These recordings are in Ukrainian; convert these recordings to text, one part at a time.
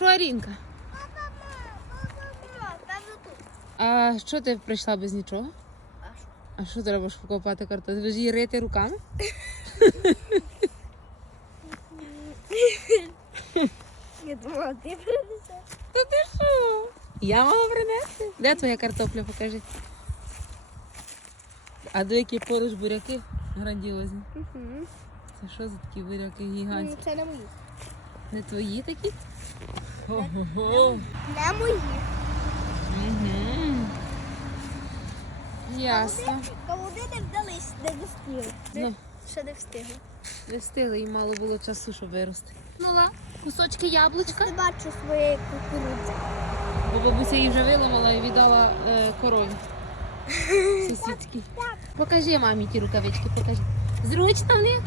Що, Арінка? А що ти прийшла без нічого? А що? А що треба ж покопати картоплю? Ви ж її рити руками? Я думала, ти принесеш. Та ти що? Я мала принести. Де твоя картопля, покажи. А до які поруч буряки грандіозні. Це що за такі буряки гігантські? Це не мої. Не твої такі? Ого. Не мої. Угу. Ясно. Кавуни не вдались, не достигли. Ну, Ще не встигли. не встигли і мало було часу, щоб вирости. Нула, кусочки яблучка. Не бачу своєї кукурудзи. Бо бабуся її вже виламала і віддала е, корові. Сусідській. Покажи мамі ті рукавички, покажи. Зручно в них?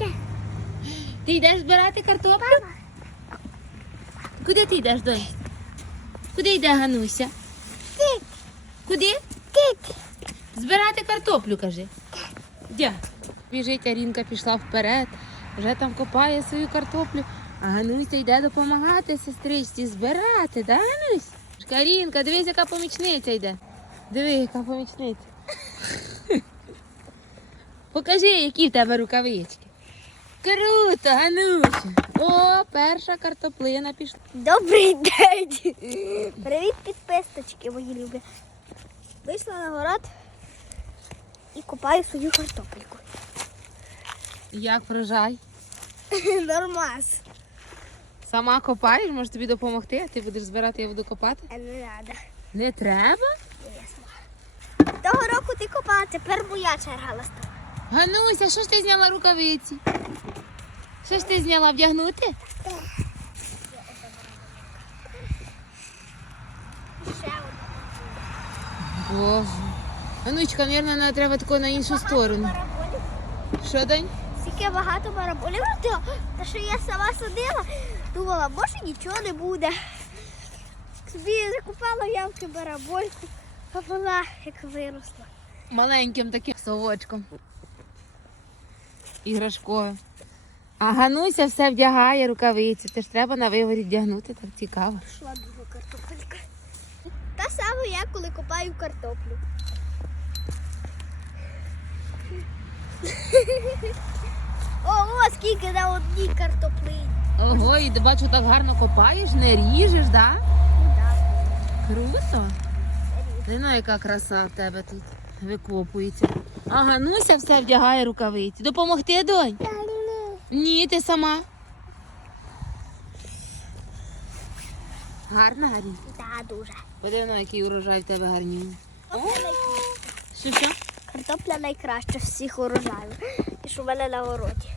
Ти йдеш збирати картоплю? Куди ти йдеш, донь? Куди йде Гануся? Куди? Збирати картоплю, кажи. Дя. Біжить, Арінка пішла вперед, вже там копає свою картоплю, а Гануся йде допомагати сестричці збирати, да, Ганусь? Карінка, дивись, яка помічниця йде. Диви, яка помічниця. Покажи, які в тебе рукавички. Круто, Гануся. О, перша картоплина пішла. Добрий день! Привіт, підписочки, мої любі. Вийшла на город і купаю свою картопельку. Як врожай? Нормас. Сама копаєш, може тобі допомогти, а ти будеш збирати, я буду копати. А не треба. Не треба? Того року ти копала, тепер моя черга настала. Гануся, що ж ти зняла рукавиці? Що ж ти зняла вдягнути? Одна. Боже. Ганучка, мабуть, нам треба тако на іншу сторону. Що, донь? Скільки багато бараболів. Та, та що я сама садила, думала, може нічого не буде. Собі закупала ямки барабольку, а вона як виросла. Маленьким таким совочком. Іграшковим. А Гануся все вдягає рукавиці. Це ж треба на виворі вдягнути, так цікаво. Пішла друга картопелька. Та саме я, коли копаю картоплю. Ого, скільки на одній картоплині. Ого, і ти бачу, так гарно копаєш, не ріжеш, да? Ну так. Круто. Знаю, яка краса в тебе тут викопується. А Гануся все вдягає рукавиці. Допомогти, донь? Ні, ти сама. Гарна гарні. Так, дуже. Подивно, який урожай в тебе гарні. Картопля найкраща. Що що? Картопля найкраща всіх урожаю. І що в мене на городі.